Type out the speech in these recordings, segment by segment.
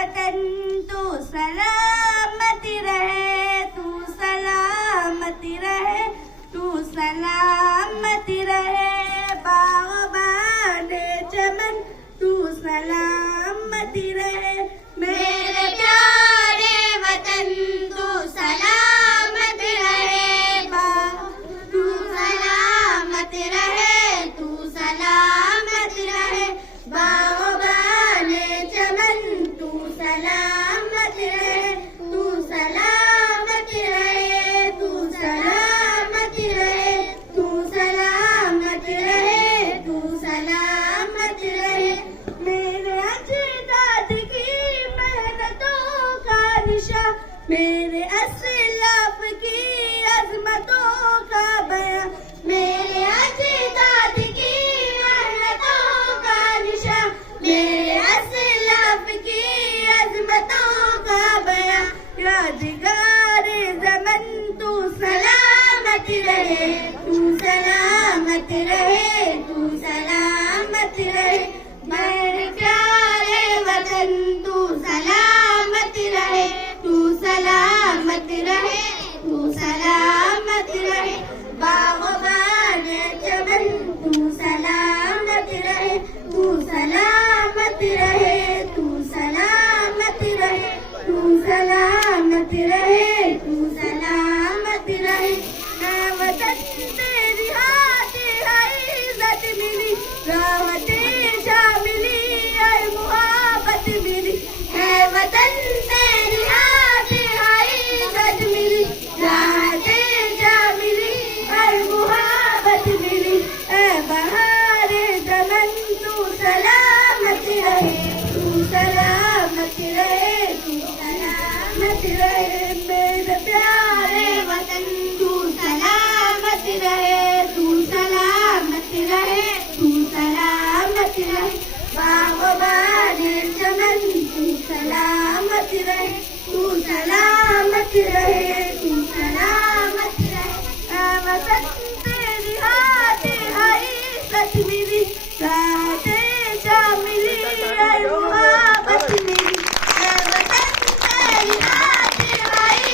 वतन तू सलामती रहे, तू सलामती रहे, तू सलामती रहे, बाग़बाने चमन तू सलामती रहे, मेरे प्यारे वतन तू सलामती रहे, तू सलामती रहे, तू सलामती रहे, बाग़बाने चमन तू सलामती रहे, तू सलामती रहे, तू सलामती रहे, तू सलामती रहे, तू सलामती रहे, मेरे अजदाद की मेहनतों का निशान, मेरे असलाफ की अज़मतों का बयां, मेरे अजदाद की मेहनतों का निशान, मेरे असलाफ की अज़मतों का बयां, यादगारे ज़मन तू सलामती रहे, तू सलामती रहे, तू सलामती रहे, मेरे प्यारे वतन तू सलामती रहे, तू सलामती रहे, तू सलामती रहे, बाग़बाने चमन तू सलामती रहे, तू सलामती रहे, तू सलामती रहे, तू सलामती रहे, तू सलामती रहे, मैं वतन तेरी हाथी इज़्ज़त मिली, राहते शामिली ऐ मुहब्बत मिली, है वतन तेरी हाथी इज़्ज़त मिली, राहते शामिली ऐ मुहब्बत मिली, ऐ बहारे ज़मन तू सलामती रहे, तू सलामती रहे, तू सलामती रहे, मेरे प्यारे वतन तू सलामती रहे, तू सलामती रहे, तू सलामती रहे, बाग़बाने चमन तू सलामती रहे, तू सलामती रहे, तू सलामती रहे, ऐ वतन तेरी हाथी इज़्ज़त मिली, राहते शामिली ऐ मुहब्बत मिली, ऐ वतन तेरी हाथी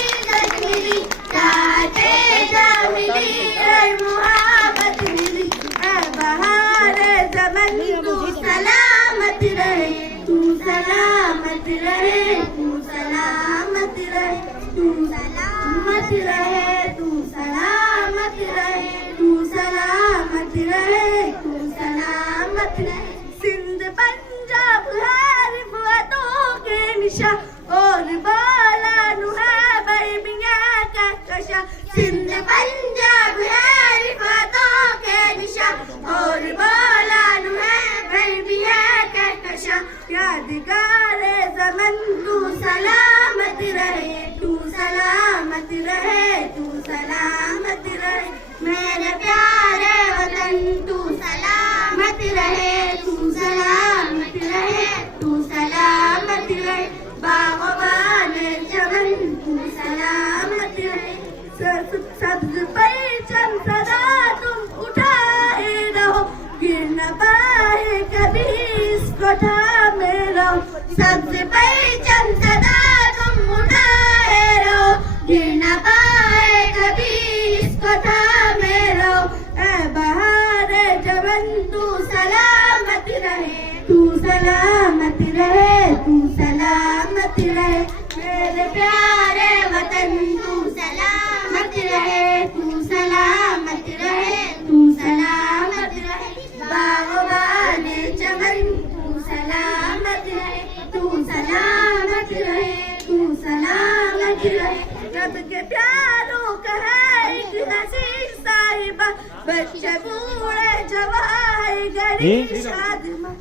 इज़्ज़त मिली, राहते शामिली ऐ मुहब्बत मिली, ऐ बहारे ज़मन तू सलामती रहे, तू सलामती रहे, तू सलामती रहे, तू सलामती रहे, तू सलामती रहे, तू सलामती रहे, तू सलामती रहे, सिंध पंजाब है रिफ़तों के निशान, और बालानु है बेमियां का कशा, सिंध पंजाब है रिफ़तों के निशान, और बालानु है बेमियां का कशा, यादगारे ज़मन तू सलामती रहे, तू सलामती रहे, तू सलामती रहे, मेरे प्यारे वतन तू सलामती रहे, तू सलामती रहे, तू सलामती रहे, बाग़बाने चमन तू सलामती रहे, सब्ज़ परचम सदा तुम उठाए रहो, गिर न पाए कभी इसको थामे रहो, सब्ज़ परचम सदा तुम उठाए रहो, गिर न पाए कभी इसको थामे रहो, ऐ बहारे चमन तू सलामती रहे, तू सलामती रहे, तू सलामती रहे, मेरे प्यारे वतन तू सलामती रहे, तू सलामती रहे, तू सलामती रहे, बाग़बाने चमन तू सलामती रहे, तू सलामती रहे, तू सलामती रहे, रब के प्यारों का है एक हसीन साहिबा, बच्चे बूढ़े जवान गरीब शादिमा,